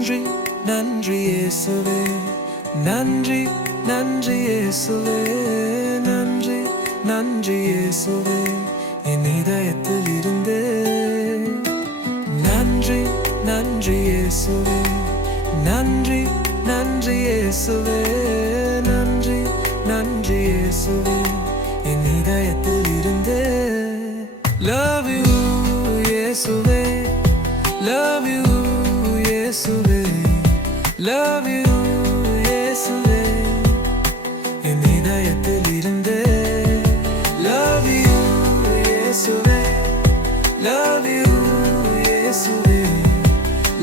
நன்றி நன்றி இயேசுவே, நன்றி நன்றி இயேசுவே, நன்றி நன்றி இயேசுவே, என் இதயத்தில் இருந்து நன்றி நன்றி இயேசுவே, நன்றி நன்றி இயேசுவே, நன்றி நன்றி இயேசுவே, என் இதயத்தில் இருந்து. Love you இயேசுவே, love you இயேசுவே, love you இயேசுவே, என் இதயத்தில் இருந்து. Love you இயேசுவே, love you இயேசுவே,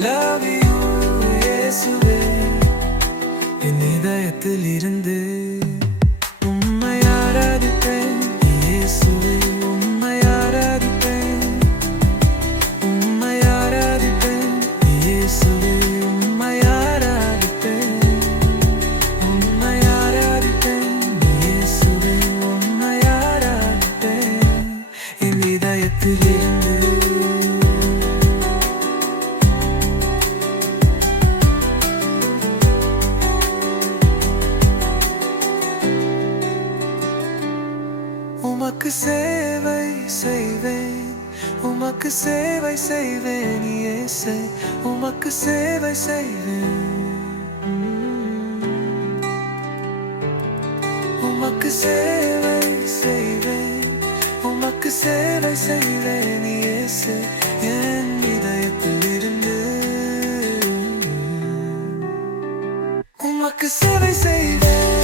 love you இயேசுவே, என் இதயத்தில் இருந்து. உம்மை ஆராதிப்பேன் இயேசுவே, உம்மை ஆராதிப்பேன், உம்மை ஆராதிப்பேன் இயேசுவே, உம்மை ஆராதிப்பேன், உம்மை ஆராதிப்பேன் இயேசுவே, உம்மை ஆராதிப்பேன், என் இதயத்தில் இருந்து. உமக்கு சேவை செய்வேன், உமக்கு சேவை செய்வேன் இயேசு, உமக்கு சேவை செய்வேன், உமக்கு சேவை செய்வேன், உமக்கு சேவை செய்வேன் இயேசு, என் இதயத்தில் இருந்து. உமக்கு சேவை செய்வேன்,